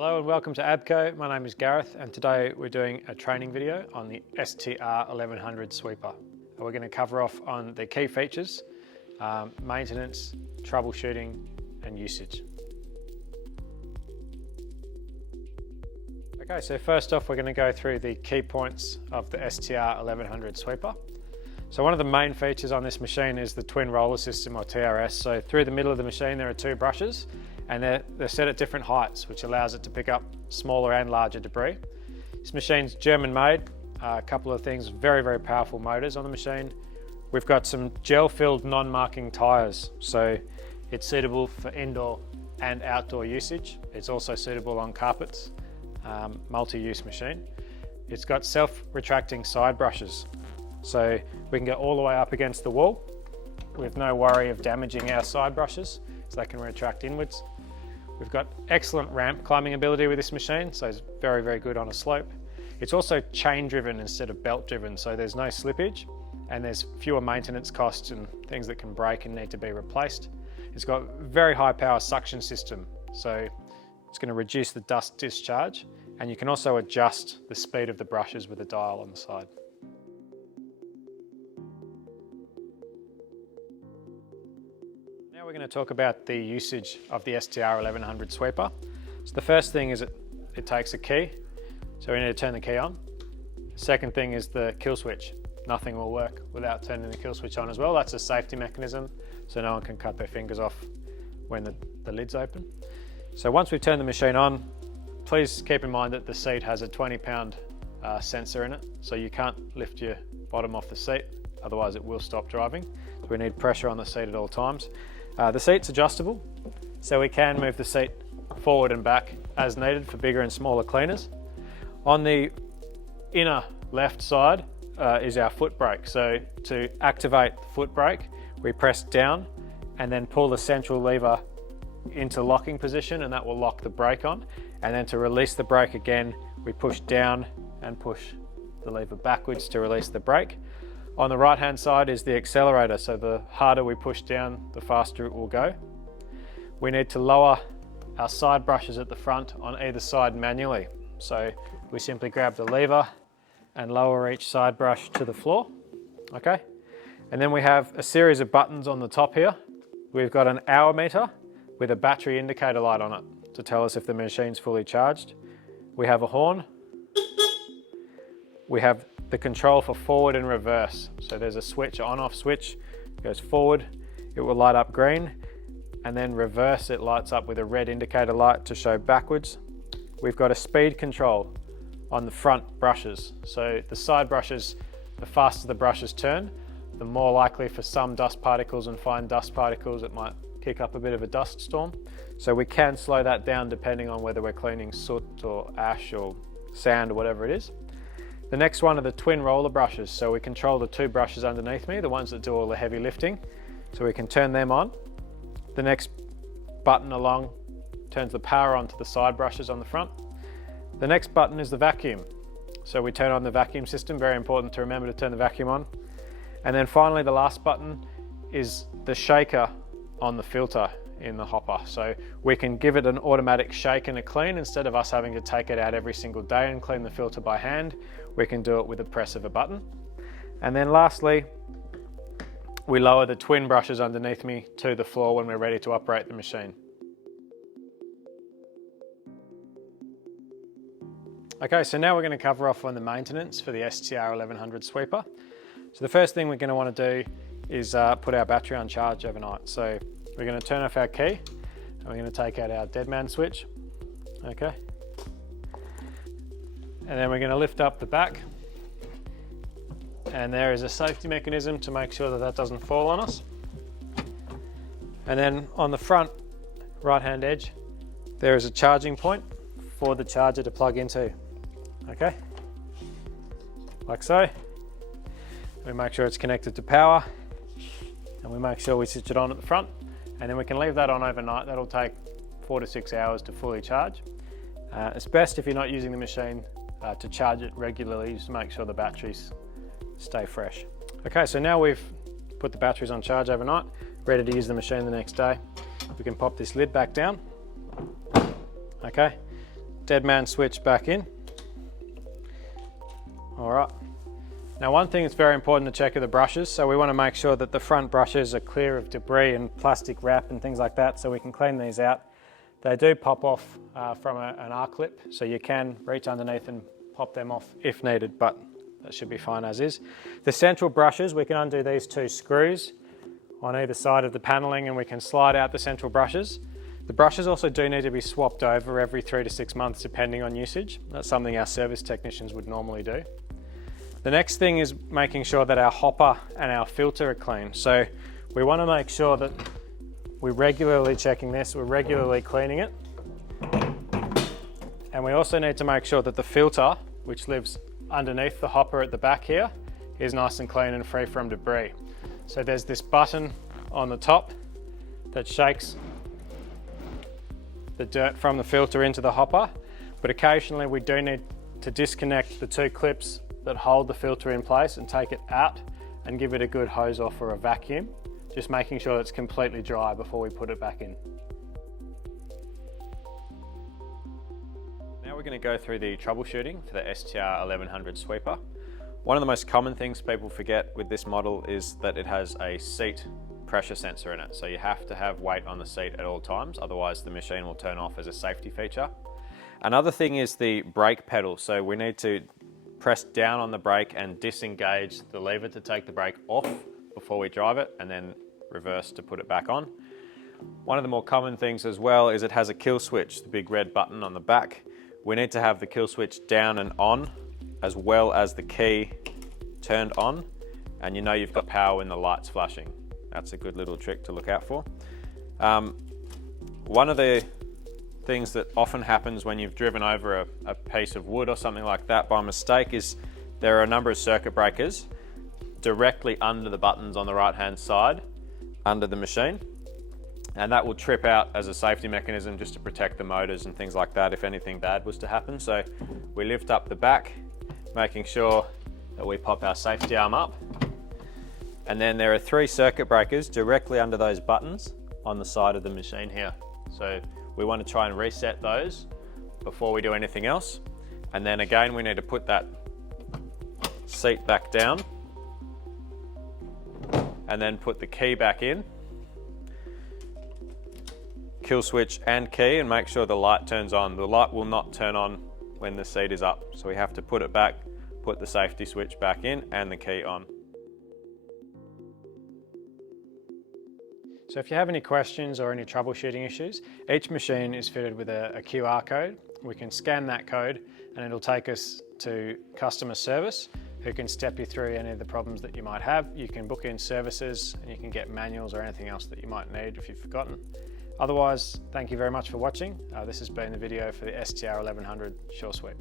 Hello and welcome to Abco. My name is Gareth and today we're doing a training video on the STR1100 sweeper. We're going to cover off on the key features, maintenance, troubleshooting and usage. Okay, so first off we're going to go through the key points of the STR1100 sweeper. So one of the main features on this machine is the twin roller system, or TRS. So through the middle of the machine there are two brushes and they're set at different heights, which allows it to pick up smaller and larger debris. This machine's German made. A couple of things, very powerful motors on the machine. We've got some gel-filled non-marking tyres, so it's suitable for indoor and outdoor usage. It's also suitable on carpets, multi-use machine. It's got self-retracting side brushes, so we can get all the way up against the wall with no worry of damaging our side brushes, so they can retract inwards. We've got excellent ramp climbing ability with this machine, so it's very good on a slope. It's also chain driven instead of belt driven, so there's no slippage and there's fewer maintenance costs and things that can break and need to be replaced. It's got very high power suction system, so it's going to reduce the dust discharge, and you can also adjust the speed of the brushes with a dial on the side. Now we're going to talk about the usage of the STR1100 sweeper. So the first thing is it takes a key, so we need to turn the key on. The second thing is the kill switch. Nothing will work without turning the kill switch on as well. That's a safety mechanism, so no one can cut their fingers off when the lid's open. So once we've turned the machine on, please keep in mind that the seat has a 20-pound sensor in it, so you can't lift your bottom off the seat, otherwise it will stop driving. So we need pressure on the seat at all times. The seat's adjustable, so we can move the seat forward and back as needed for bigger and smaller cleaners. On the inner left side is our foot brake. So to activate the foot brake, we press down and then pull the central lever into locking position, and that will lock the brake on. And then to release the brake again, we push down and push the lever backwards to release the brake. On the right hand side is the accelerator, so the harder we push down, the faster it will go. We need to lower our side brushes at the front on either side manually. So we simply grab the lever and lower each side brush to the floor, okay? And then we have a series of buttons on the top here. We've got an hour meter with a battery indicator light on it to tell us if the machine's fully charged. We have a horn. We have the control for forward and reverse. So there's a switch, on-off switch. It goes forward, it will light up green, and then reverse, it lights up with a red indicator light to show backwards. We've got a speed control on the front brushes. So the side brushes, the faster the brushes turn, the more likely for some dust particles and fine dust particles it might kick up a bit of a dust storm. So we can slow that down depending on whether we're cleaning soot or ash or sand or whatever it is. The next one are the twin roller brushes. So we control the two brushes underneath me, the ones that do all the heavy lifting. So we can turn them on. The next button along turns the power on to the side brushes on the front. The next button is the vacuum. So we turn on the vacuum system, very important to remember to turn the vacuum on. And then finally the last button is the shaker on the filter in the hopper. So we can give it an automatic shake and a clean instead of us having to take it out every single day and clean the filter by hand. We can do it with a press of a button. And then lastly, we lower the twin brushes underneath me to the floor when we're ready to operate the machine. Okay, so now we're going to cover off on the maintenance for the STR1100 sweeper. So the first thing we're going to want to do is put our battery on charge overnight. So we're going to turn off our key and we're going to take out our dead man switch. Okay. And then we're going to lift up the back, and there is a safety mechanism to make sure that that doesn't fall on us. And then on the front right hand edge there is a charging point for the charger to plug into. Okay, like so. We make sure it's connected to power and we make sure we switch it on at the front, and then we can leave that on overnight. That'll take 4 to 6 hours to fully charge. It's best if you're not using the machine to charge it regularly, just to make sure the batteries stay fresh. Okay, so now we've put the batteries on charge overnight, ready to use the machine the next day. We can pop this lid back down. Okay, dead man switch back in. All right. Now one thing that's very important to check are the brushes. So we want to make sure that the front brushes are clear of debris and plastic wrap and things like that, so we can clean these out. They do pop off from an R-clip, so you can reach underneath and pop them off if needed, but that should be fine as is. The central brushes, we can undo these two screws on either side of the paneling and we can slide out the central brushes. The brushes also do need to be swapped over every 3 to 6 months depending on usage. That's something our service technicians would normally do. The next thing is making sure that our hopper and our filter are clean. So we want to make sure that we're regularly checking this, we're regularly cleaning it. And we also need to make sure that the filter, which lives underneath the hopper at the back here, is nice and clean and free from debris. So there's this button on the top that shakes the dirt from the filter into the hopper, but occasionally we do need to disconnect the two clips that hold the filter in place and take it out and give it a good hose off or a vacuum, just making sure it's completely dry before we put it back in. Now we're going to go through the troubleshooting for the STR1100 sweeper. One of the most common things people forget with this model is that it has a seat pressure sensor in it. So you have to have weight on the seat at all times, otherwise the machine will turn off as a safety feature. Another thing is the brake pedal. So we need to press down on the brake and disengage the lever to take the brake off before we drive it, and then reverse to put it back on. One of the more common things as well is it has a kill switch, the big red button on the back. We need to have the kill switch down and on, as well as the key turned on, and you know you've got power when the light's flashing. That's a good little trick to look out for. One of the things that often happens when you've driven over a piece of wood or something like that by mistake is there are a number of circuit breakers directly under the buttons on the right hand side under the machine, and that will trip out as a safety mechanism just to protect the motors and things like that if anything bad was to happen. So we lift up the back, making sure that we pop our safety arm up, and then there are 3 circuit breakers directly under those buttons on the side of the machine here. So we want to try and reset those before we do anything else. And then again, we need to put that seat back down and then put the key back in, kill switch and key, and make sure the light turns on. The light will not turn on when the seat is up. So we have to put it back, put the safety switch back in and the key on. So if you have any questions or any troubleshooting issues, each machine is fitted with a QR code. We can scan that code and it'll take us to customer service, who can step you through any of the problems that you might have. You can book in services and you can get manuals or anything else that you might need if you've forgotten. Otherwise, thank you very much for watching. This has been the video for the STR1100 Suresweep.